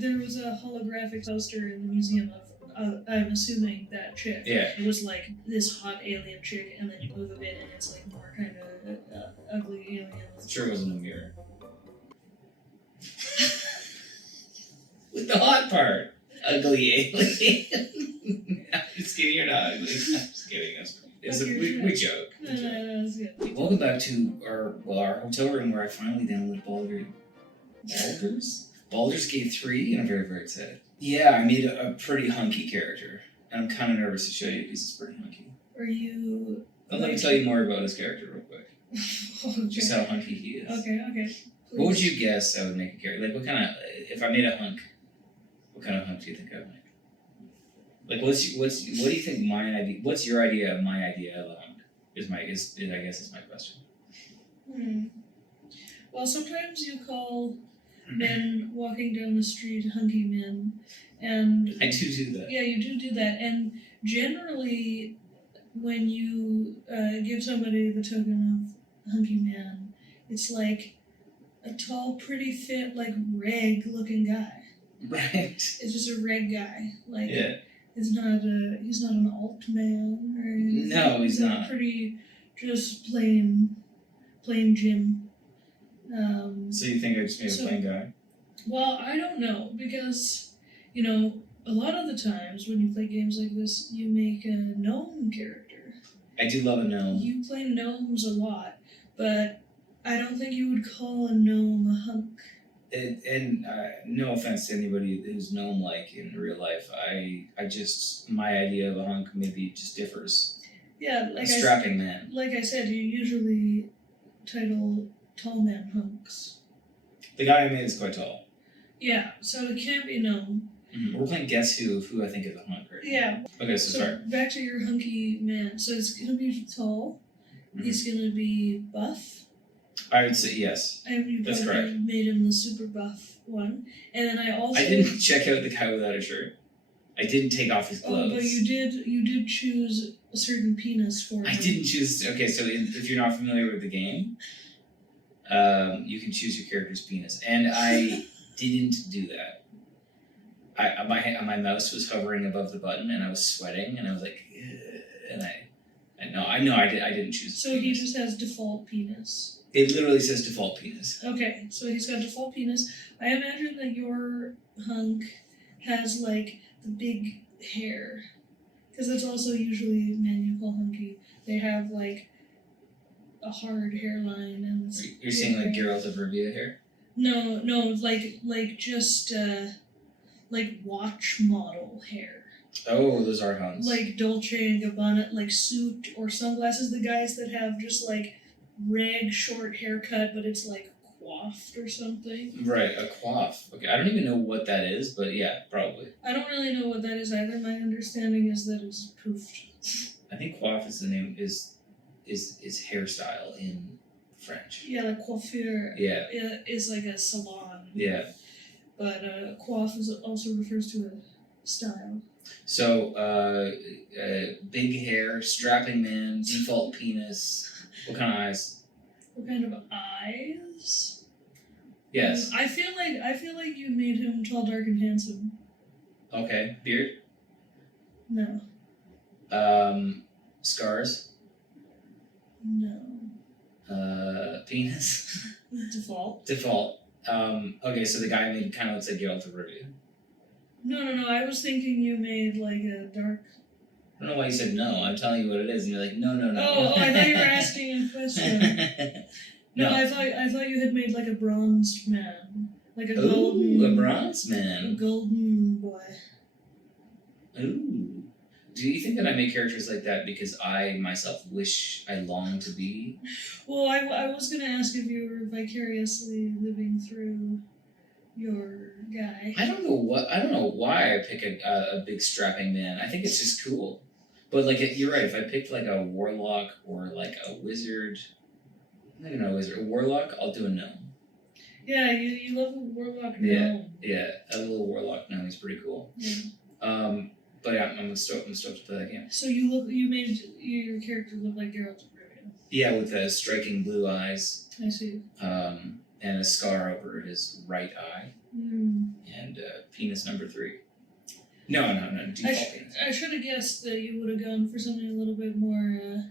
There was a holographic poster in the museum of, I'm assuming, that chick. Yeah. It was like this hot alien chick, and then you move a bit, and it's like more kind of ugly alien. Sure it wasn't a mirror. With the hot part. Ugly alien. I'm just kidding, you're not ugly. I'm just kidding. We joke. No, it's good. Welcome back to our hotel room where I finally downloaded Baldur's Gate 3, and I'm very, very excited. Yeah, I made a pretty hunky character. And I'm kind of nervous to show you because it's pretty hunky. Are you... Let me tell you more about his character real quick. Okay. Just how hunky he is. Okay. Please. What would you guess I would make a character? Like, what kind of... If I made a hunk, what kind of hunk do you think I would make? Like, what do you think my idea... What's your idea of my idea of a hunk? I guess is my question. Well, sometimes you call men walking down the street hunky men, and... I do that. Yeah, you do that, and generally, when you give somebody the token of hunky man, it's like a tall, pretty fit, like, reg-looking guy. Right. It's just a reg guy. Like, yeah. He's not an alt man or anything. No, he's not. Pretty, just plain Jim. So you think I just made a plain guy? Well, I don't know, because, a lot of the times when you play games like this, you make a gnome character. I do love a gnome. You play gnomes a lot, but I don't think you would call a gnome a hunk. And no offense to anybody who's gnome-like in real life, my idea of a hunk maybe just differs. Yeah, like a strapping man. Like I said, you usually title tall man hunks. The guy I made is quite tall. Yeah, so it can't be gnome. Mm-hmm. We're playing Guess Who I think is a hunk right now. Yeah. Okay, so sorry. Back to your hunky man. So it's going to be tall. Mm-hmm. He's going to be buff. I would say yes. That's correct. Made him the super buff one. And then I didn't check out the guy without a shirt. I didn't take off his clothes. Oh, but you did choose a certain penis for him. I didn't choose... Okay, so if you're not familiar with the game, you can choose your character's penis. And I didn't do that. My mouse was hovering above the button, and I was sweating, and I was like... And I didn't choose. So he just has default penis. It literally says default penis. Okay, so he's got default penis. I imagine that your hunk has, like, the big hair. Because that's also usually men you call hunky. They have, like, a hard hairline. And you're saying, like, Geralt of Rivia hair? No, like just, like, watch model hair. Oh, those are hunks. Like Dolce & Gabbana, like, suit or sunglasses. The guys that have just, like, rag short haircut, but it's like coiffed or something. Right, a coif. Okay, I don't even know what that is, but yeah, probably. I don't really know what that is either. My understanding is that it's poofed. I think coif is the name is hairstyle in French. Yeah, like coiffure. Yeah. Is like a salon. Yeah. But coif also refers to a style. So, big hair, strapping man, default penis. What kind of eyes? What kind of eyes? Yes. I feel like you made him tall, dark, and handsome. Okay. Beard? No. Scars? No. Penis? Default. Okay, so the guy made kind of looks like Geralt of Rivia. No. I was thinking you made like a dark... I don't know why you said no. I'm telling you what it is, and you're like, no. Oh, I thought you were asking a question. No, I thought you had made like a bronzed man. Like a golden... Ooh, a bronze man. A golden boy. Ooh. Do you think that I make characters like that because I myself wish I long to be? Well, I was going to ask if you were vicariously living through your guy. I don't know why I pick a big strapping man. I think it's just cool. But like you're right, if I picked like a warlock or like a wizard, maybe not a wizard, a warlock, I'll do a gnome. Yeah, you love a warlock gnome. Yeah, a little warlock gnome is pretty cool. Yeah. But yeah, I'm stoked to play that game. So you made your character look like Geralt of Rivia. Yeah, with the striking blue eyes. I see. and a scar over his right eye, and penis number 3. No, default penis. I should have guessed that you would have gone for something a little bit more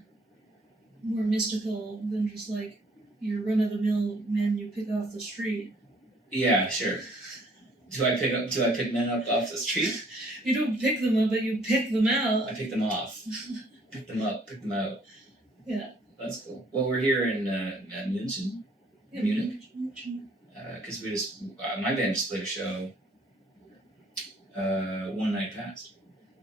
mystical than just like your run-of-the-mill men you pick off the street. Yeah, sure. Do I pick men up off the street? You don't pick them up, but you pick them out. I pick them off. Pick them up, pick them out. Yeah. That's cool. Well, we're here in Munich. Yeah, Munich. Because we just my band just played a show. One night past.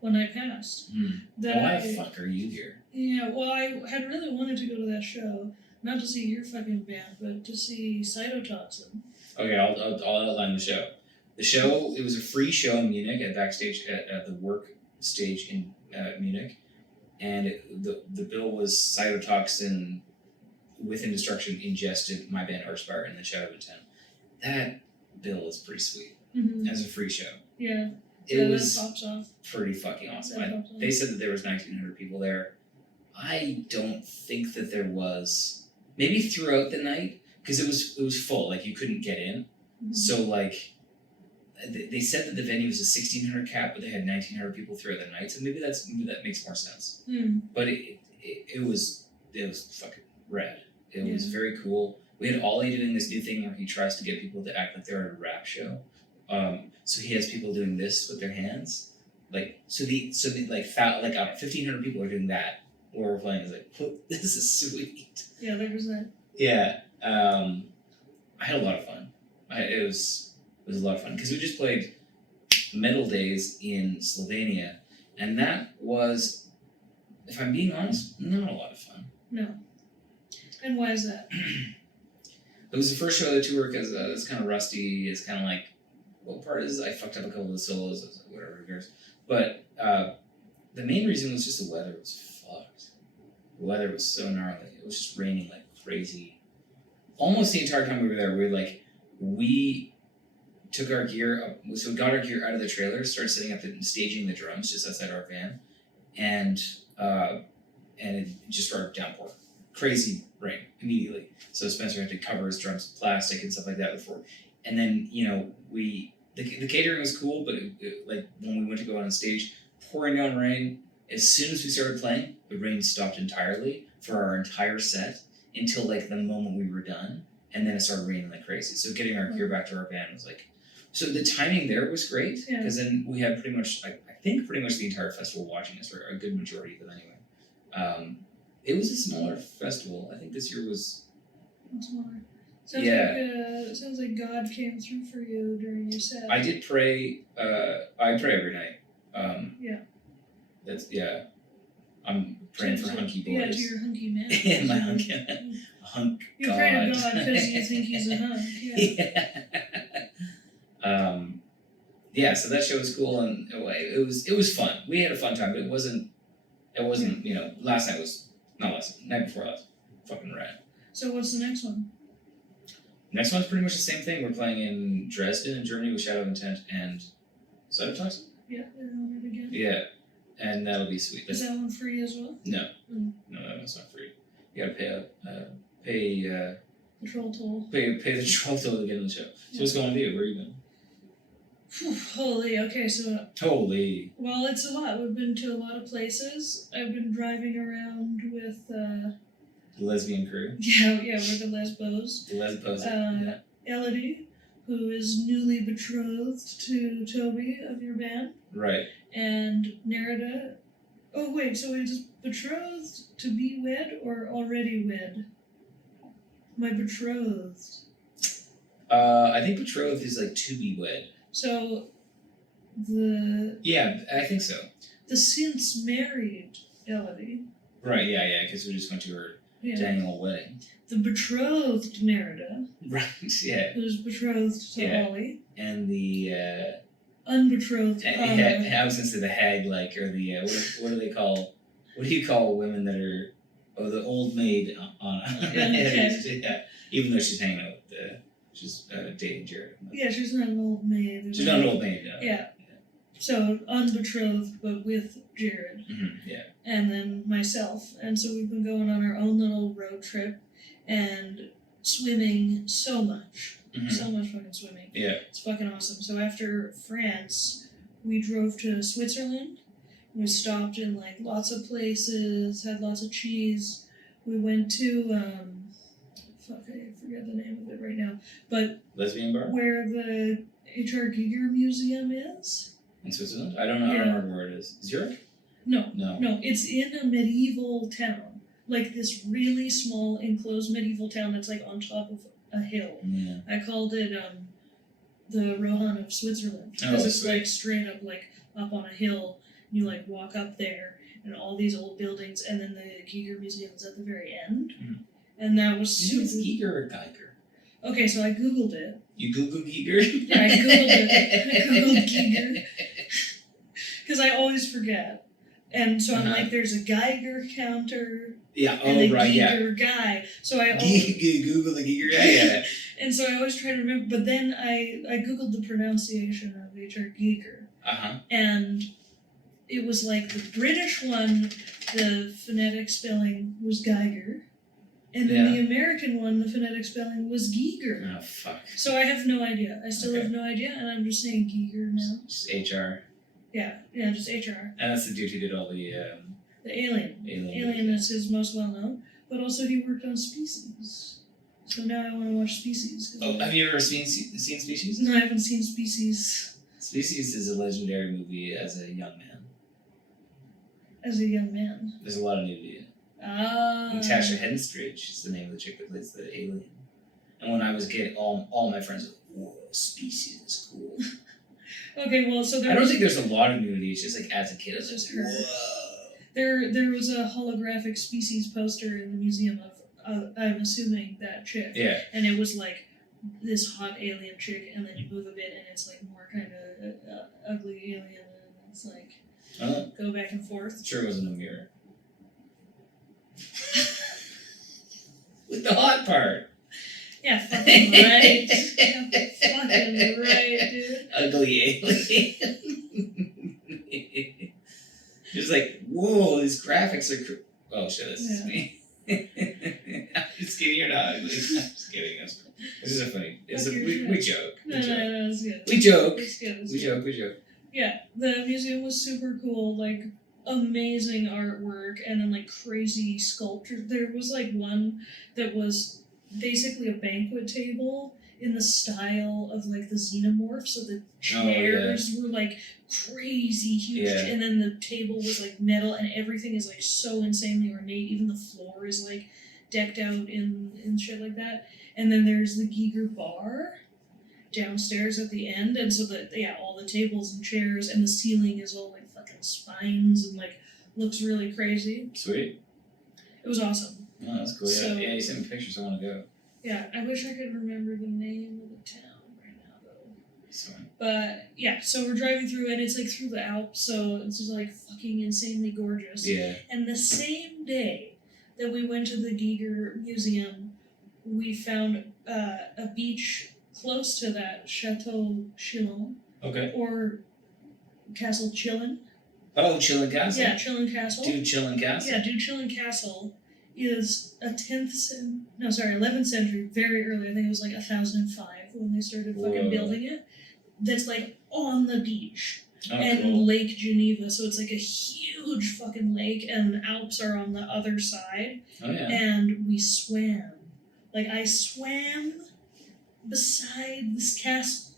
One night past. Why the fuck are you here? Yeah, well, I had really wanted to go to that show, not to see your fucking band, but to see Cytotoxin. Okay, I'll outline the show. The show, it was a free show in Munich at Backstage at the work stage in Munich, and the bill was Cytotoxin with Indestruction ingested my band ARCHSPIRE in the Shadow of Intent. That bill is pretty sweet as a free show. Yeah. It was that pops off. pretty fucking awesome. They said that there was 1,900 people there. I don't think that there was. Maybe throughout the night, because it was full. Like you couldn't get in. So like, they said that the venue was a 1,600 cap, but they had 1,900 people throughout the night. So maybe that makes more sense. But it was fucking rad. It was very cool. We had Ollie doing this new thing where he tries to get people to act like they're at a rap show. So he has people doing this with their hands, like like 1,500 people are doing that. Or we're playing is like, oh, this is sweet. Yeah, there was that. Yeah, I had a lot of fun. It was a lot of fun because we just played Metaldays in Slovenia, and that was, if I'm being honest, not a lot of fun. No. And why is that? It was the first show of the tour because it's kind of rusty. It's kind of like, what part is I fucked up a couple of the solos, whatever it cares. But the main reason was just the weather was fucked. The weather was so gnarly. It was just raining like crazy. Almost the entire time we were there, we took our gear up, so we got our gear out of the trailer, started setting up and staging the drums just outside our van, and it just started downpour. Crazy rain immediately. So Spencer had to cover his drums with plastic and stuff like that before. And then, the catering was cool, but like when we went to go on stage, pouring down rain. As soon as we started playing, the rain stopped entirely for our entire set until like the moment we were done, and then it started raining like crazy. So getting our gear back to our van was like, so the timing there was great because then we had pretty much, I think pretty much the entire festival watching us, or a good majority of them anyway. It was a smaller festival. I think this year was smaller. Sounds like God came through for you during your set. I did pray. I pray every night. I'm praying for hunky boys. Yeah, to your hunky man. Yeah, my hunky man. Hunk you God. pray to God because you think he's a hunk. Yeah. So that show was cool, and it was fun. We had a fun time, but it wasn't. Last night was not last night before last. Fucking rad. So what's the next one? Next one's pretty much the same thing. We're playing in Dresden in Germany with Shadow of Intent and Cytotoxin. Yeah, they're on it again. Yeah, and that'll be sweet. Is that one free as well? No, no, that one's not free. You gotta pay the troll toll. Pay the troll toll to get in the show. So what's going on with you? Where are you going? Holy, okay, so... Holy. Well, it's a lot. We've been to a lot of places. I've been driving around with... the lesbian crew. Yeah, we're the lesbos. The lesbos. Elodie, who is newly betrothed to Toby of your band. Right. And Nerida. Oh, wait, so it is betrothed to be wed or already wed? My betrothed. I think betrothed is like to be wed. So, the... Yeah, I think so. The since married Elodie. Right, yeah, because we just went to her Daniel wedding. The betrothed Nerida. Right, yeah. Who's betrothed to Ollie. And the... unbetrothed I was going to say the hag, or the... what do they call... What do you call women that are... Oh, the old maid on... yeah, even though she's hanging out with she's dating Jared. Yeah, she's not an old maid. She's not an old maid, no. Yeah. So, unbetrothed, but with Jared. Mm-hmm, yeah. And then myself. And so we've been going on our own little road trip. And swimming so much. Mhm. So much fucking swimming. Yeah. It's fucking awesome. So after France, we drove to Switzerland. We stopped in like lots of places, had lots of cheese. We went to fuck, I forget the name of it right now. But Lesbian bar? where the H.R. Giger Museum is? In Switzerland? I don't know. I don't remember where it is. Zurich? No. No. No, it's in a medieval town. Like this really small enclosed medieval town that's like on top of a hill. Yeah. I called it the Rohan of Switzerland because Oh, it's sweet. like straight up like up on a hill. You like walk up there and all these old buildings, and then the Giger Museum is at the very end. Mhm. And that was Do you think super. it's Giger or Geiger? Okay, so I googled it. You Google Giger? Yeah, I googled it. I googled Giger because I always forget. And so I'm Uh-huh. like, there's a Geiger counter Yeah. and Oh, a right. Yeah. Giger guy. So I always, Google the Giger guy. Yeah. and so I always try to remember. But then I googled the pronunciation of H.R. Giger. Uh-huh. And it was like the British one, the phonetic spelling was Geiger. And then the American one, the phonetic spelling was Giger. Oh, fuck. So I have no idea. I still have no idea, and I'm just saying Giger now. Just HR. Yeah, just HR. And that's the dude who did all the The Alien. Alien is his most well known, but also he worked on Species. So now I want to watch Species. Oh, have you ever seen Species? No, I haven't seen Species Species is a legendary movie as a young man. as a young man. There's a lot of nudity in it. Ah. Natasha Henstridge is the name of the chick that plays the alien. And when I was getting all my friends were, whoa, Species is cool. Okay, well, so there I don't was, think there's a lot of nudity. It's just like as a kid, I was Just just her. whoa. there was a holographic Species poster in the museum of, I'm assuming, that chick. Yeah. And it was like this hot alien chick, and then you move a bit, and it's like more kind of ugly alien, and it's like go back and forth. Sure wasn't a mirror. With the hot part. Yeah, fucking right. Yeah, fucking right, dude. Ugly alien. Just like, whoa, these graphics are oh shit, this is me. I'm just kidding, you're not ugly. I'm just kidding. This is a funny. We joke. No, it's good. We joke. It's good. It's We good. joke. Yeah, the museum was super cool. Like, amazing artwork, and then like crazy sculpture. There was like one that was basically a banquet table in the style of like the xenomorph. So the chairs were like crazy huge, and then the table was like metal, and everything is like so insanely ornate. Even the floor is like decked out in shit like that. And then there's the Giger bar downstairs at the end, and so all the tables and chairs, and the ceiling is all like fucking spines and like looks really crazy. Sweet. It was awesome. Oh, that's cool. So- Yeah, you sent me pictures. I want to go. Yeah, I wish I could remember the name of the town right now though. Sorry. But yeah, so we're driving through, and it's like through the Alps, so it's just like fucking insanely gorgeous. Yeah. And the same day that we went to the Giger Museum, we found a beach close to that, Chateau Chillon, Okay. or Castle Chillon. Oh, Chillon Castle. Yeah, Chillon Castle. Dude, Chillon Castle. Yeah, Chillon Castle is a 11th century, very early. I think it was like 1005 when they started fucking Whoa. building it. That's like on the beach. Oh, And cool. Lake Geneva, so it's like a huge fucking lake, and the Alps are on the other side. Oh, yeah. And we swam. Like, I swam beside this castle.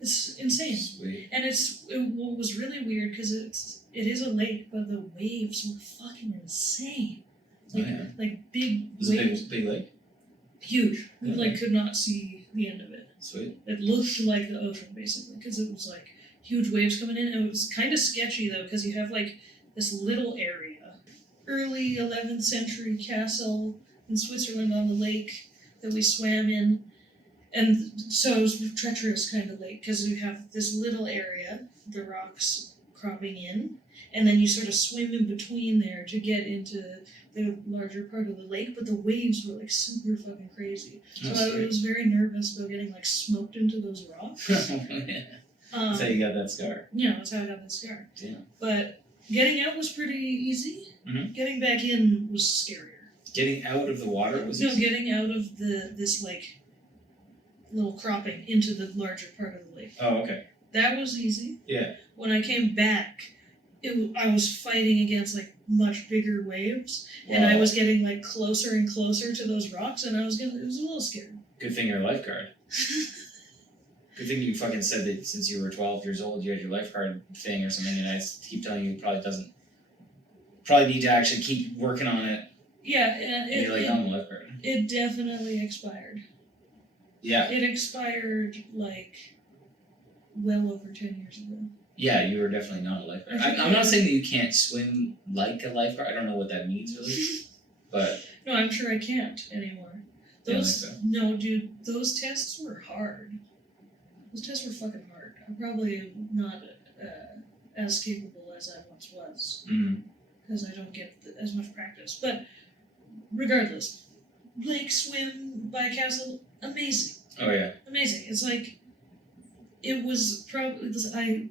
It's insane. Sweet. And it was really weird because it is a lake, but the waves were fucking insane. Like, Oh, yeah. like big Was it waves. big lake? Huge. We Yeah. like could not see the end of it. Sweet. It looked like the ocean basically because it was like huge waves coming in, and it was kind of sketchy though because you have like this little area, early 11th century castle in Switzerland on the lake that we swam in, and so it was a treacherous kind of lake because you have this little area, the rocks cropping in, and then you sort of swim in between there to get into the larger part of the lake, but the waves were like super fucking crazy. So I was very nervous about getting like smoked into those rocks. Yeah. That's how you got that scar. Yeah, that's how I got the scar. Yeah. But getting out was pretty easy. Mhm. Getting back in was scarier. Getting out of the water was No, easy? getting out of this like little cropping into the larger part of the lake. Oh, okay. That was easy. Yeah. When I came back, I was fighting against like much bigger waves, and I was getting like closer and closer to those rocks, and it was a little scary. Good thing you're a lifeguard. Good thing you fucking said that since you were 12 years old, you had your lifeguard thing or something, and I keep telling you probably need to actually keep working on it. Yeah, and you're like, I'm a lifeguard. It definitely expired. Yeah. It expired like well over 10 years ago. Yeah, you were definitely not a lifeguard. I'm not saying that you can't swim like a lifeguard. I don't know what that means really, but no, I'm sure I can't anymore. No, dude, those tests were hard. Those tests were fucking hard. I'm probably not as capable as I once was because I don't get as much practice. But regardless, lake swim by a castle, amazing. Oh yeah, amazing. It's like it was probably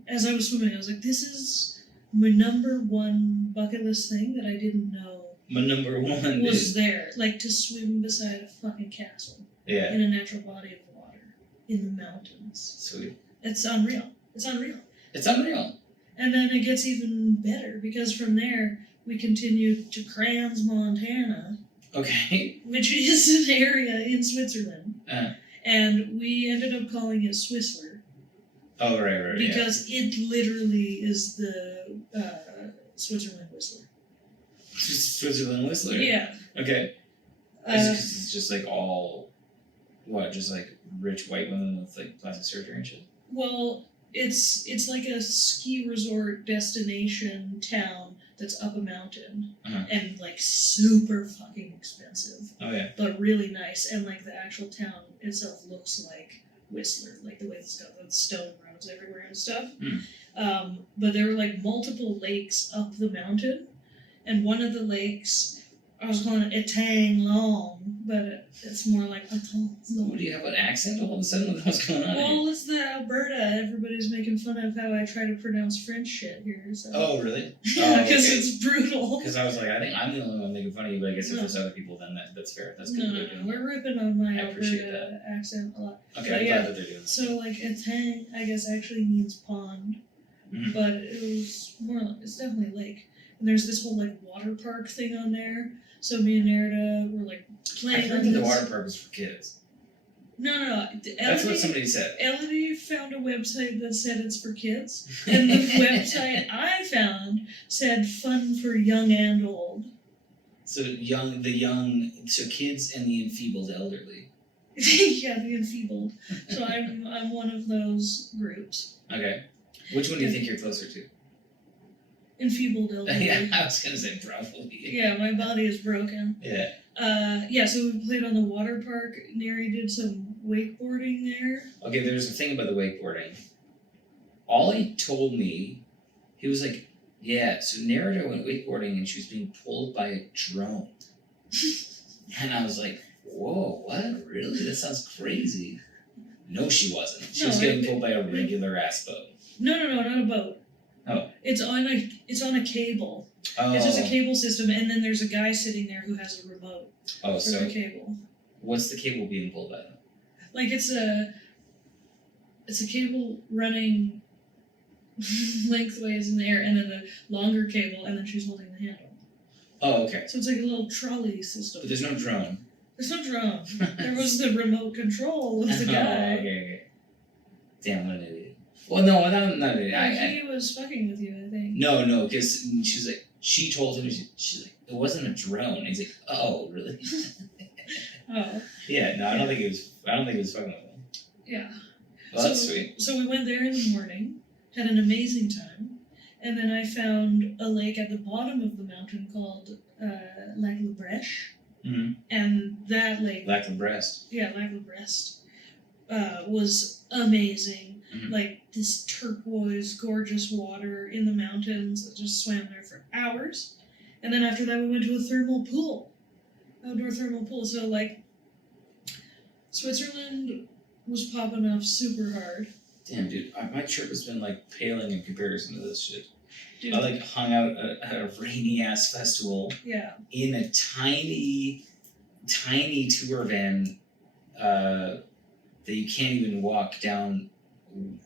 as I was swimming, I was like, this is my number one bucket list thing that I didn't know. My number one was there, like to swim beside a fucking castle. Yeah. In a natural body of water in the mountains. Sweet. It's unreal. It's unreal. And then it gets even better because from there we continued to Crans, Montana. Okay. Which is an area in Switzerland. And we ended up calling it Swissler. Oh, right. Because it literally is the Switzerland Whistler. Switzerland Whistler? Yeah. Okay. It's just like all, just like rich white women with like plastic surgery and shit? Well, it's like a ski resort destination town that's up a mountain and like super fucking expensive. Oh yeah. But really nice, and like the actual town itself looks like Whistler, like the way it's got the stone roads everywhere and stuff. But there were like multiple lakes up the mountain, and one of the lakes, I was calling it Etang Long, but it's more like Etang Long. Do you have an accent all of a sudden? What's going on? Well, it's the Alberta. Everybody's making fun of how I try to pronounce French shit here. So. Oh, really? Yeah, because it's brutal. Because I was like, I think I'm the only one making fun of you, but I guess if there's other people, then that's fair. That's good. No. We're ripping on my Alberta accent a lot. Okay, but I'm glad that they're doing that. So, like, Etang, I guess, actually means pond, but it was more like, it's definitely lake. And there's this whole, like, water park thing on there. So me and Nerida were, like, playing I heard that the water park was for kids. No. That's what somebody said. Elodie found a website that said it's for kids. And the website I found said fun for young and old. So kids and the enfeebled elderly. Yeah, the enfeebled. So I'm one of those groups. Okay. Which one do you think you're closer to? Enfeebled elderly. Yeah, I was gonna say probably. Yeah, my body is broken. Yeah. So we played on the water park. Neri did some wakeboarding there. Okay, there's a thing about the wakeboarding. Ollie told me, he was like, yeah, so Nerida went wakeboarding and she was being pulled by a drone. And I was like, whoa, what? Really? That sounds crazy. No, she wasn't. She was getting pulled by a regular ass boat. No, not a boat. Oh. It's on a cable. Oh. It's just a cable system, and then there's a guy sitting there who has a remote for the cable. What's the cable being pulled by? Like it's a cable running lengthways in the air, and then the longer cable, and then she's holding the handle. Oh, okay. So it's like a little trolley system. But there's no drone. There's no drone. There was the remote control of the guy. Oh, okay. Damn, what an idiot. Well, no, not an idiot. He was fucking with you, I think. No, because she's like, she told him, she's like, it wasn't a drone. And he's like, oh, really? Oh. Yeah, no, I don't think it was fucking with him. Yeah. Well, that's sweet. So we went there in the morning, had an amazing time, and then I found a lake at the bottom of the mountain called Lac La Brèche. Mm-hmm. And that lake... Lac La Brèche. Yeah, Lac La Brèche was amazing. Mm-hmm. Like this turquoise, gorgeous water in the mountains. I just swam there for hours. And then after that we went to a thermal pool. Outdoor thermal pool. So like Switzerland was popping off super hard. Damn, dude, my trip has been like paling in comparison to this shit. Dude, I like hung out at a rainy ass festival yeah. in a tiny tour van that you can't even walk down.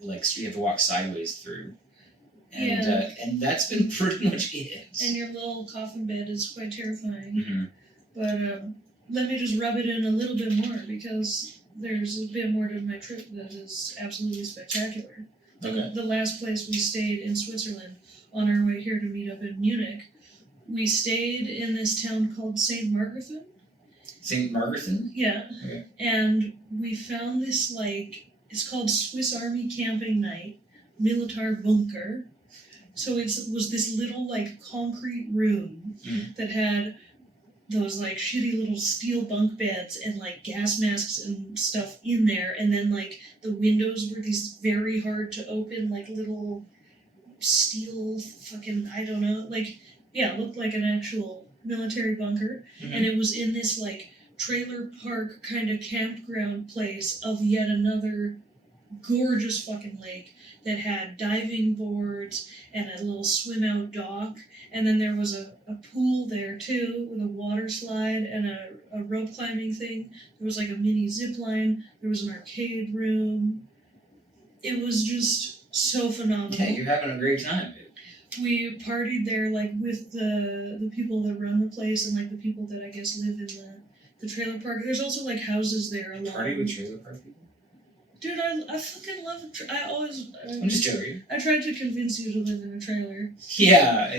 Like you have to walk sideways through. And and that's been pretty much it. And your little coffin bed is quite terrifying. Mm-hmm. But let me just rub it in a little bit more because there's a bit more to my trip that is absolutely spectacular. Okay. The last place we stayed in Switzerland on our way here to meet up in Munich, we stayed in this town called St. Margrethen. St. Margrethen? Yeah. Okay. And we found this, like, it's called Swiss Army Camping Night, Militar Bunker. So it was this little, like, concrete room that had those, like, shitty little steel bunk beds and, like, gas masks and stuff in there. And then, like, the windows were these very hard to open, like, little steel fucking, I don't know, like, yeah, it looked like an actual military bunker. Mm-hmm. And it was in this, like, trailer park kind of campground place of yet another gorgeous fucking lake that had diving boards and a little swim out dock, and then there was a pool there too with a water slide and a rope climbing thing. There was like a mini zip line. There was an arcade room. It was just so phenomenal. Yeah, you're having a great time, dude. We partied there like with the people that run the place and like the people that I guess live in the trailer park. There's also like houses there along. Party with trailer park people? Dude, I fucking love I'm just joking. I tried to convince you to live in a trailer. Yeah.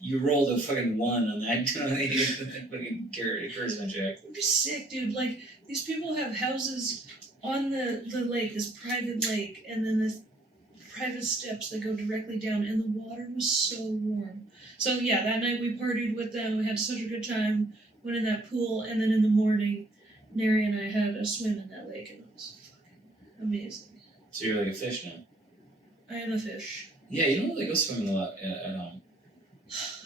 You rolled a fucking 1 on that fucking charisma check. It'd be sick, dude. Like, these people have houses on the lake, this private lake, and then this private steps that go directly down, and the water was so warm. So, yeah, that night we partied with them. We had such a good time. Went in that pool, and then in the morning, Neri and I had a swim in that lake, and it was fucking amazing. So you're like a fish now? I am a fish. Yeah, you don't really go swimming a lot at home.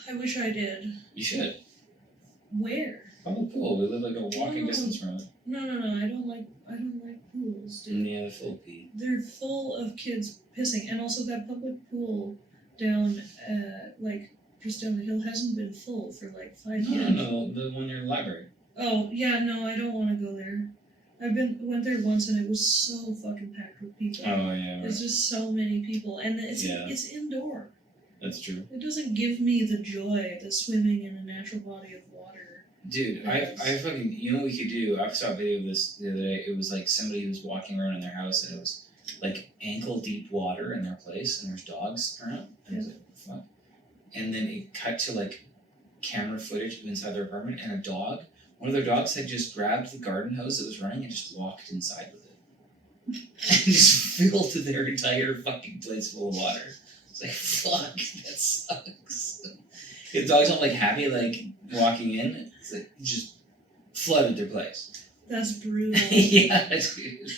I wish I did. You should. Where? Public pool. We live like a walking distance from it. No. I don't like pools, dude. Yeah, they're full of pee. They're full of kids pissing, and also that public pool down, like just down the hill hasn't been full for like 5 years. No, the one near the library. Oh yeah, no, I don't want to go there. Went there once and it was so fucking packed with people. Oh yeah. There's just so many people, and it's indoor. That's true. It doesn't give me the joy that swimming in a natural body of water. Dude, I fucking, you know what we could do? I saw a video of this the other day. It was like somebody who was walking around in their house and it was like ankle deep water in their place and there's dogs around. And I was like, fuck. And then it cut to like camera footage inside their apartment and one of their dogs had just grabbed the garden hose that was running and just walked inside with it. And just filled their entire fucking place full of water. It's like, fuck, that sucks. The dogs all like happy, like walking in. It's like, just flooded their place. That's brutal. Yeah, dude.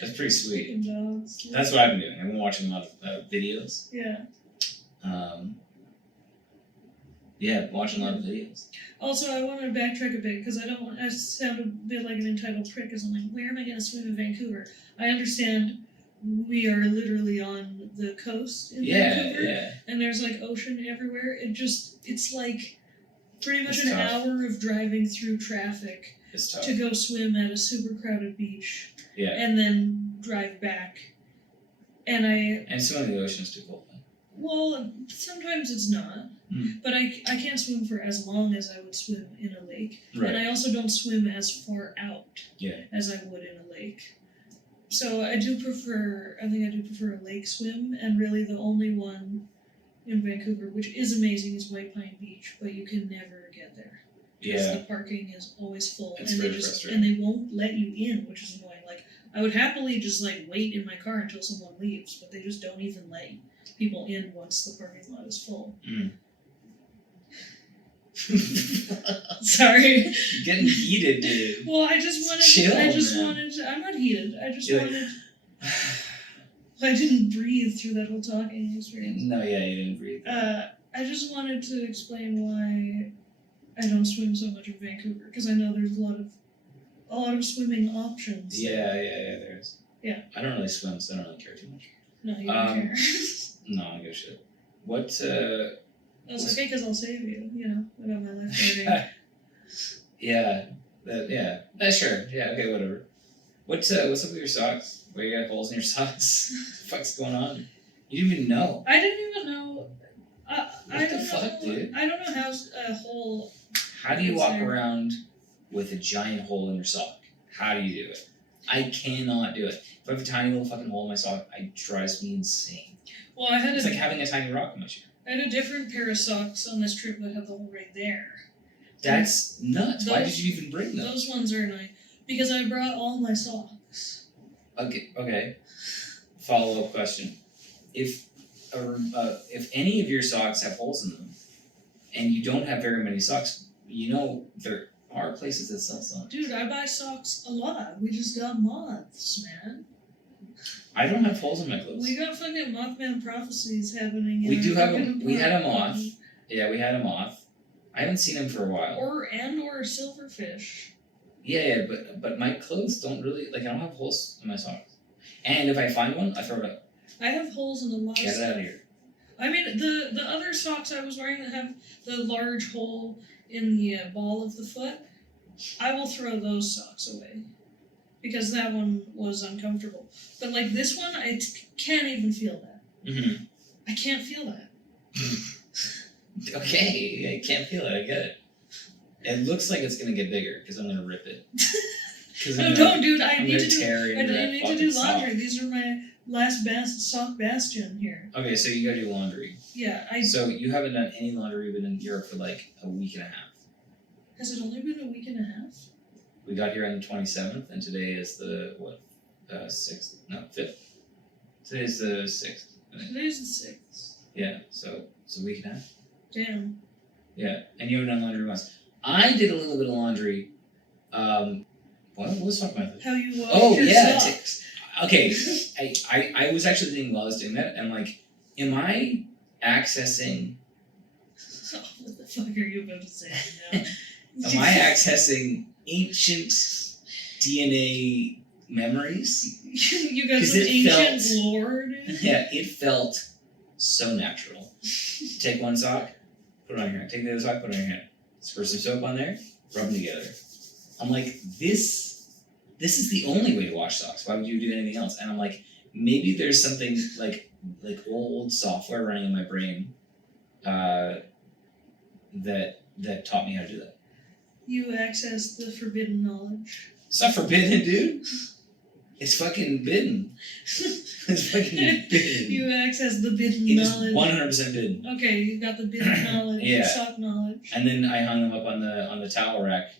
That's pretty sweet. Dogs. That's what I've been doing. I've been watching a lot of videos. Yeah. Watching a lot of videos. Also, I want to backtrack a bit because I sound a bit like an entitled prick because I'm like, where am I going to swim in Vancouver? I understand we are literally on the coast in Vancouver, and there's like ocean everywhere. It's like pretty much an hour of driving through traffic to go swim at a super crowded beach, and then drive back. And some of the ocean's too cold. Well, sometimes it's not. But I can't swim for as long as I would swim in a lake. Right. And I also don't swim as far out as I would in a lake. So I think I do prefer a lake swim, and really the only one in Vancouver, which is amazing, is White Pine Beach, but you can never get there. Because the parking is always full. It's and very frustrating. And they won't let you in, which is annoying. Like, I would happily just like wait in my car until someone leaves, but they just don't even let people in once the parking lot is full. Sorry. You're getting heated, dude. Well, I just wanted to, I'm not heated. I didn't breathe through that whole talking experience. No, you didn't breathe. I just wanted to explain why I don't swim so much in Vancouver, because I know there's a lot of swimming options. Yeah, there is. Yeah. I don't really swim, so I don't really care too much. No, you don't care. No, I give a shit. What? That's okay because I'll save you. You know, I got my life already. Yeah. Sure. Yeah. Okay. Whatever. What's up with your socks? Where you got holes in your socks? What the fuck's going on? You didn't even know. I didn't even know. What the fuck, dude? I don't know how a hole. How do you walk around with a giant hole in your sock? How do you do it? I cannot do it. If I have a tiny little fucking hole in my sock, it drives me insane. Well, it's like having a tiny rock in my shoe. I had a different pair of socks on this trip that had the hole right there. That's nuts. Why did you even bring those? Those ones are nice. Because I brought all my socks. Okay. Follow-up question. If any of your socks have holes in them, and you don't have very many socks, you know there are places that sell socks. Dude, I buy socks a lot. We just got moths, man. I don't have holes in my clothes. We got fucking Mothman prophecies happening. We had a moth. Yeah, we had a moth. I haven't seen him for a while. Or silverfish. Yeah, but my clothes don't really, I don't have holes in my socks. And if I find one, I throw it up. I have holes in a lot of stuff. Get it out of here. I mean, the other socks I was wearing that have the large hole in the ball of the foot, I will throw those socks away. Because that one was uncomfortable. But this one, I can't even feel that. Mm-hmm. I can't feel that. Okay, I can't feel it, I get it. It looks like it's going to get bigger, because I'm going to rip it. Don't, dude. I need to do laundry. Sock. These are my last sock bastion here. Okay, so you got to do laundry. Yeah, So you haven't done any laundry. You've been in Europe for a week and a half. Has it only been a week and a half? We got here on the 27th, and today is the, 6th? No, 5th. Today's the 6th. Today's the 6th. Yeah, so it's a week and a half. Damn. Yeah, and you haven't done laundry once. I did a little bit of laundry. What was talking about? How you wash your socks. Okay, I was actually thinking while I was doing that, I'm like, am I accessing... What the fuck are you about to say now? Am I accessing ancient DNA memories? You got some ancient lore, dude? Yeah, it felt so natural. Take one sock, put it on your hand. Take the other sock, put it on your hand. Squirt some soap on there, rub them together. I'm like, this is the only way to wash socks. Why would you do anything else? And I'm like, maybe there's something like old software running in my brain that taught me how to do that. You access the forbidden knowledge. It's not forbidden, dude. It's fucking bidden. It's fucking bidden. You access the bidden knowledge. It is 100% bidden. Okay, you got the bidden knowledge, the sock knowledge. And then I hung them up on the towel rack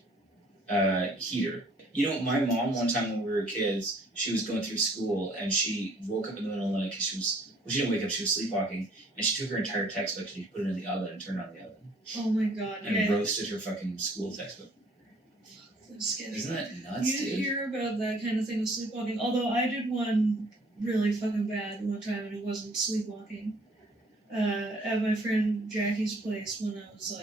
heater. You know, my mom, one time when we were kids, she was going through school and she woke up in the middle of the night because she didn't wake up, she was sleepwalking, and she took her entire textbook and she put it in the oven and turned on the oven. Oh my god. And roasted her fucking school textbook. That's scary. Isn't that nuts, dude? You hear about that kind of thing with sleepwalking. Although I did one really fucking bad one time and it wasn't sleepwalking. At my friend Jackie's place when I was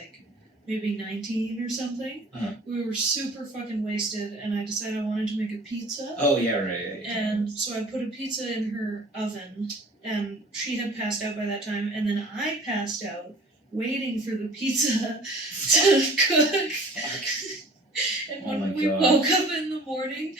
maybe 19 or something. Uh-huh. We were super fucking wasted and I decided I wanted to make a pizza. Oh, yeah, right. And so I put a pizza in her oven and she had passed out by that time and then I passed out waiting for the pizza to cook. And when we woke up in the morning,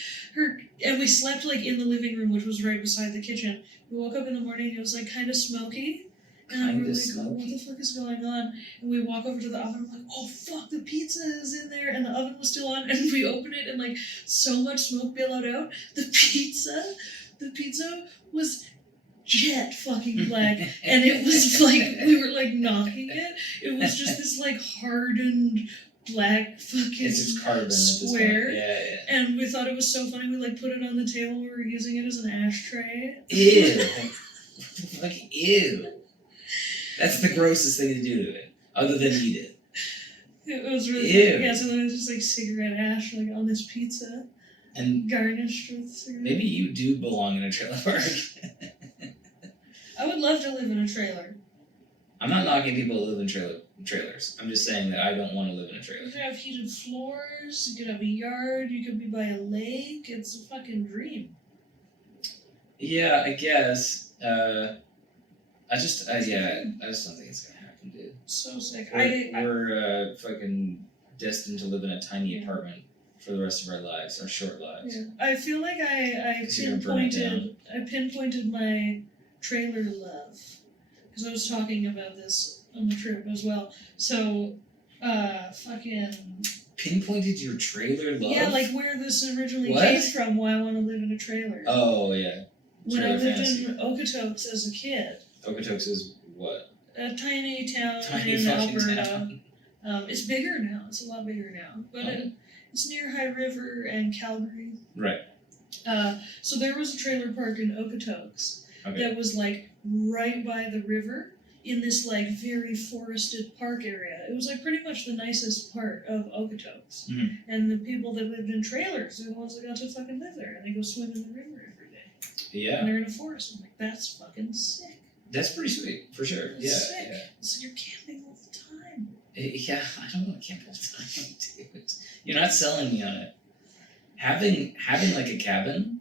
and we slept in the living room, which was right beside the kitchen. We woke up in the morning and it was kind of smoky. And we were like, what the fuck is going on? And we walk over to the oven, I'm like, oh fuck, the pizza is in there, and the oven was still on, and we open it and so much smoke billowed out. The pizza was jet fucking black, and it was we were knocking it. It was just this hardened black fucking square. Yeah. And we thought it was so funny. We put it on the table. We were using it as an ashtray. Ew. Ew. That's the grossest thing to do to it, other than eat it. It was really funny. Yeah, so then it was just cigarette ash on this pizza. And garnished with cigarette. Maybe you do belong in a trailer park. I would love to live in a trailer. I'm not knocking people who live in trailers. I'm just saying that I don't want to live in a trailer. You could have heated floors, you could have a yard, you could be by a lake. It's a fucking dream. Yeah, I guess. I just don't think it's gonna happen, dude. So sick. We're fucking destined to live in a tiny apartment for the rest of our lives, our short lives. Yeah. I feel like I 'Cause you're gonna burn it down. pinpointed my trailer love because I was talking about this on the trip as well. So, fucking. Pinpointed your trailer love? Yeah, like where this originally What? came from. Why I want to live in a trailer. Oh yeah. When Trailer I lived fantasy. in Okotoks as a kid. Okotoks is what? A tiny town Tiny in fucking Alberta. town. It's bigger now. It's a lot bigger now, but it's near High River and Calgary. Right. So there was a trailer park in Okotoks that was like right by the river in this like very forested park area. It was like pretty much the nicest part of Okotoks. Mhm. And the people that lived in trailers are the ones that got to fucking live there, and they go swim in the river every day. Yeah. And they're in a forest. I'm like, that's fucking sick. That's pretty sweet, for sure. That's Yeah. sick. Yeah. So you're camping all the time. Yeah, I don't want to camp all the time, dude. You're not selling me on it. Having like a cabin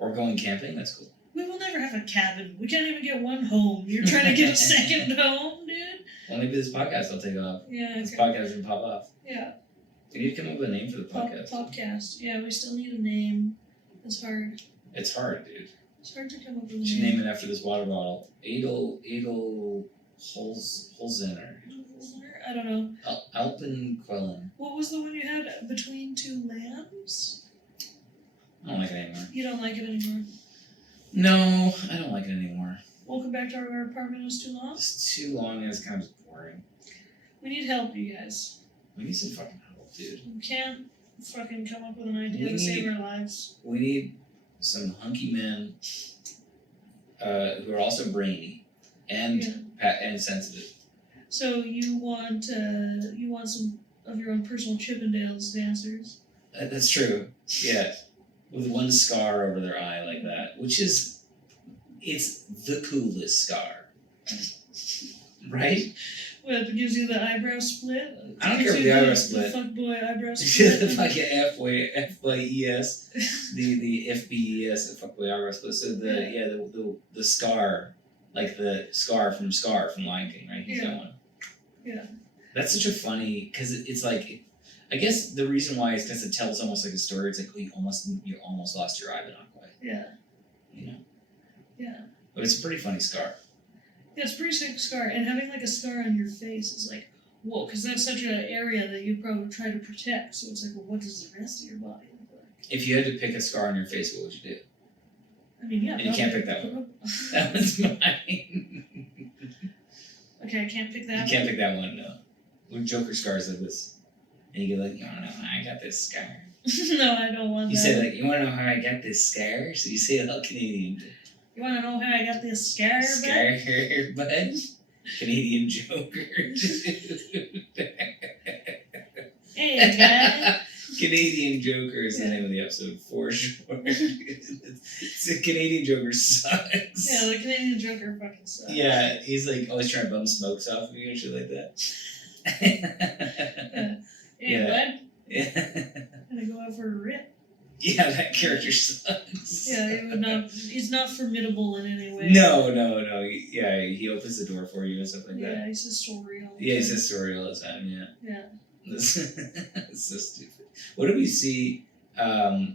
or going camping, that's cool. We will never have a cabin. We can't even get one home. You're trying to get a second home, dude? Well, maybe this podcast will take off. Yeah. This podcast can pop off. Yeah. We need to come up with a name for the podcast. Podcast. Yeah, we still need a name. It's hard. It's hard, dude. It's hard to come up with a We should name. name it after this water bottle. Edel Holzener. I don't know. Alpenquellen. What was the one you had? Between Two Lambs? I don't like it anymore. You don't like it anymore? No, I don't like it anymore. Welcome back to our apartment. Is too long? It's too long and it's kind of boring. We need help, you guys. We need some fucking help, dude. We can't fucking come up with an idea We to save need- our lives. We need some hunky men who are also brainy and and sensitive. So you want some of your own personal Chippendales dancers? That's true. Yeah, with one scar over their eye like that, it's the coolest scar, right? What, it gives you the eyebrow split? I don't care if the eyebrow split. The fuckboy eyebrow split? The fucking F-Y-E-S, the F-B-E-S, the fuckboy eyebrow split. So the scar, like the scar from Lion King, right? He's got one. Yeah. That's such a funny, because it's like, I guess the reason why is because it tells almost like a story. It's like, oh, you almost lost your eye, but not quite. Yeah. You know? Yeah. But it's a pretty funny scar. Yeah, it's a pretty sick scar. And having like a scar on your face is like, whoa, because that's such an area that you probably try to protect. So it's like, well, what does the rest of your body look like? If you had to pick a scar on your face, what would you do? I mean, yeah. And you can't pick that one. That was mine. Okay, I can't pick that You can't pick that one, no. With Joker scars like this. And you go like, you want to know how I got this scar? No, I don't want You that. say like, you want to know how I got this scar? So you say it all Canadian. You want to know how I got this scar, bud? Bud? Canadian Joker. Hey, guy. Canadian Joker is the name of the episode for sure. It's a Canadian Joker sucks. Yeah, the Canadian Joker fucking sucks. Yeah, he's like always trying to bum smokes off of you and shit like that. Hey, bud. Yeah. Gonna go out for a rip. Yeah, that character sucks. Yeah, he's not formidable in any way. No. He opens the door for you and stuff like that. Yeah, he says sorry all the time. Yeah, he says sorry all the time, yeah. Yeah. It's so stupid. What did we see? Oh,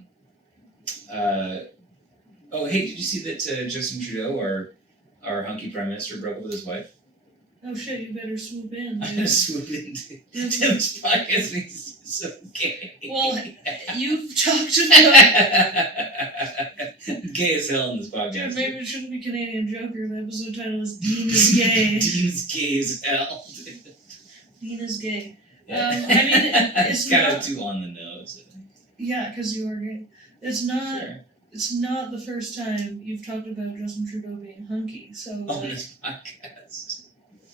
hey, did you see that Justin Trudeau, our hunky prime minister, broke up with his wife? Oh shit, you better swoop in. I'm gonna swoop into Tim's podcast because he's so gay. Well, you've talked about... Gay as hell in this podcast. Dude, maybe it shouldn't be Canadian Joker. The episode title is Dean is Gay. Dean's gay as hell. Dean is gay. Yeah. I mean, it's kind not... of too on the nose. I think. Yeah, because you are gay. It's not... Sure. It's not the first time you've talked about Justin Trudeau being hunky. So On this podcast.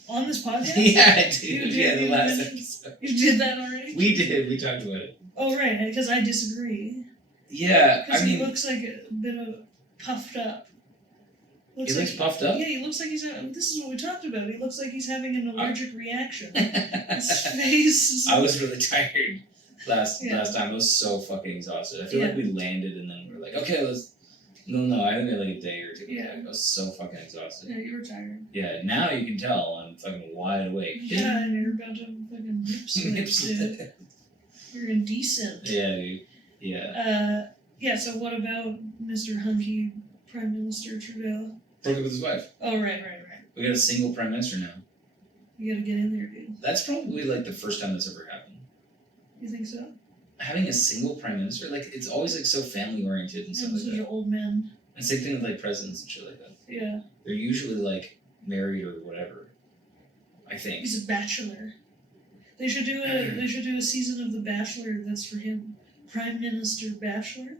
On this podcast? Yeah, dude. The last episode. You did that already? We did. We talked about it. Oh, right, because I disagree. Yeah, Because I mean... he looks like a bit of puffed up. He looks puffed up? Yeah, he looks like he's... This is what we talked about. He looks like he's having an allergic reaction. His face is... I was really tired last time. I was so fucking exhausted. I feel like we landed and then we were like, okay, let's No, I think I had like a day or two. Yeah. I was so fucking exhausted. Yeah, you were tired. Yeah, now you can tell I'm fucking wide awake. Yeah, and you're about to fucking nip slip, dude. You're indecent. Yeah, dude. Yeah. So what about Mr. Hunky Prime Minister Trudeau? Broke up with his wife. Oh, right. We got a single prime minister now. You gotta get in there, dude. That's probably like the first time that's ever happened. You think so? Having a single prime minister, like it's always like so family oriented and stuff like such that. an old man. And same thing with like presidents and shit like that. Yeah. They're usually like married or whatever. I think. He's a bachelor. They should do a season of The Bachelor that's for him. Prime Minister Bachelor.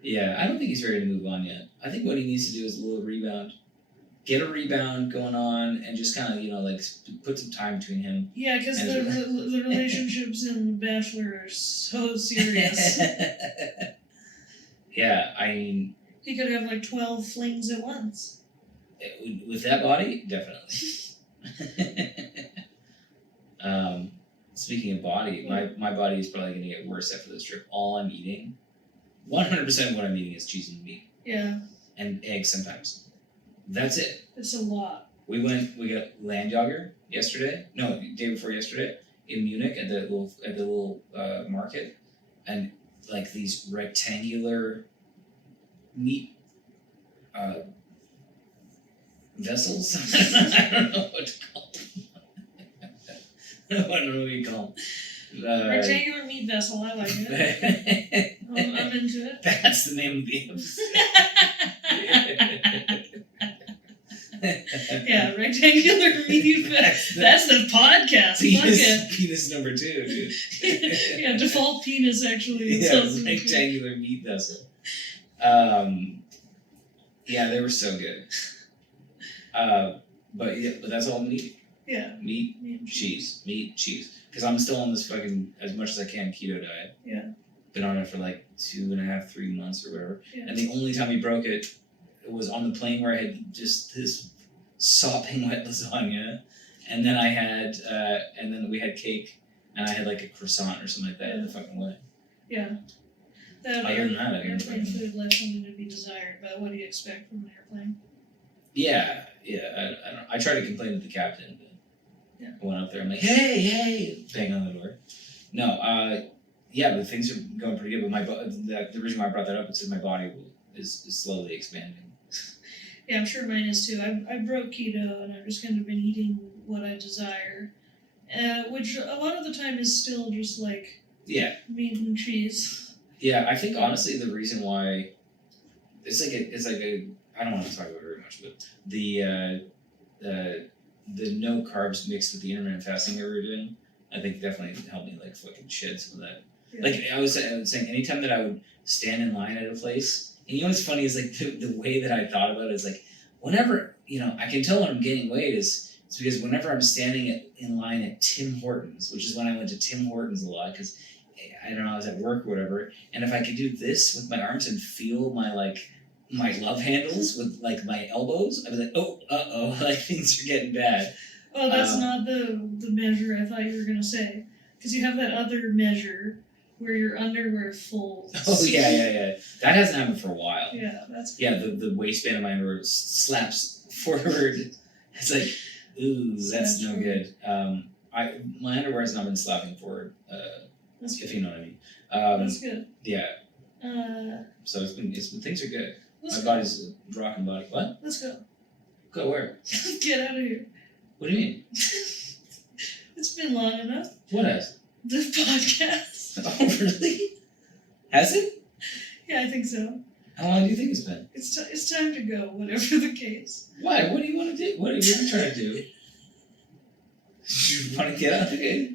Yeah, I don't think he's ready to move on yet. I think what he needs to do is a little rebound. Get a rebound going on and just kind of, like put some time between him. Yeah, because the relationships in The Bachelor are so serious. Yeah, I mean... He could have like 12 flings at once. With that body, definitely. Speaking of body, my body is probably going to get worse after this trip. All I'm eating, 100% of what I'm eating is cheese and meat. Yeah. And eggs sometimes. That's it. It's a lot. We got Landjager yesterday. No, day before yesterday in Munich at the little market, and like these rectangular meat vessels. I don't know what to call them. I don't know what you call them. Rectangular meat vessel. I like it. I'm into it. That's the name of the episode. Yeah, rectangular meat vessel. That's the podcast. Penis number 2, dude. Yeah, default penis actually. Yeah, rectangular meat vessel. Yeah, they were so good. But that's all I'm eating. Yeah. Meat, cheese. Meat, cheese. Because I'm still on this fucking, as much as I can, keto diet. Yeah. Been on it for like 2.5, 3 months or whatever. Yeah. And the only time he broke it was on the plane where I had just this sopping wet lasagna. And then I had, and then we had cake, and I had like a croissant or something like that in the fucking way. Yeah. Airplane food left something to be desired, but what do you expect from an airplane? Yeah. I tried to complain to the captain, but I went up there, I'm like, hey, bang on the door. No, but things are going pretty good, but the reason why I brought that up is that my body is slowly expanding. Yeah, I'm sure mine is too. I broke keto, and I've just kind of been eating what I desire, which a lot of the time is still just like meat and cheese. Yeah, I think honestly the reason why it's like a I don't want to talk about it very much, but the no carbs mixed with the intermittent fasting that we were doing, I think definitely helped me like fucking shed some of that. Yeah. Like I was saying, anytime that I would stand in line at a place. And you know what's funny is like the way that I thought about it is like whenever, I can tell when I'm gaining weight is it's because whenever I'm standing in line at Tim Hortons, which is when I went to Tim Hortons a lot because I don't know, I was at work or whatever, and if I could do this with my arms and feel my love handles with like my elbows, I'd be like, oh, like things are getting bad. Oh, that's not the measure I thought you were gonna say, because you have that other measure where your underwear folds. Oh yeah. That hasn't happened for a while. Yeah, that's. Yeah, the waistband of my underwear slaps forward. It's like, ooh, that's no good. My underwear has not been slapping forward. That's good. If you know what I mean. That's good. Yeah. So it's been things are good. My body's a rocking body. What? Let's go. Go where? Get out of here. What do you mean? It's been long enough. What has? The podcast. Oh, really? Has it? Yeah, I think so. How long do you think it's been? It's time to go, whatever the case. Why? What do you want to do? What are you trying to do? You want to get out of here?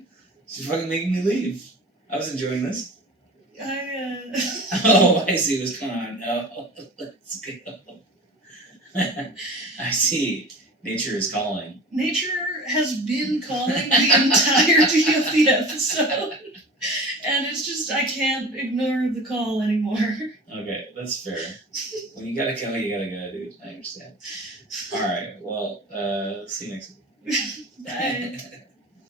You're fucking making me leave. I was enjoying this. Oh, I see what's going on. Oh, let's go. I see. Nature is calling. Nature has been calling the entirety of the episode. And it's just, I can't ignore the call anymore. Okay, that's fair. When you gotta go, dude. I understand. Alright, well, see you next week. Bye.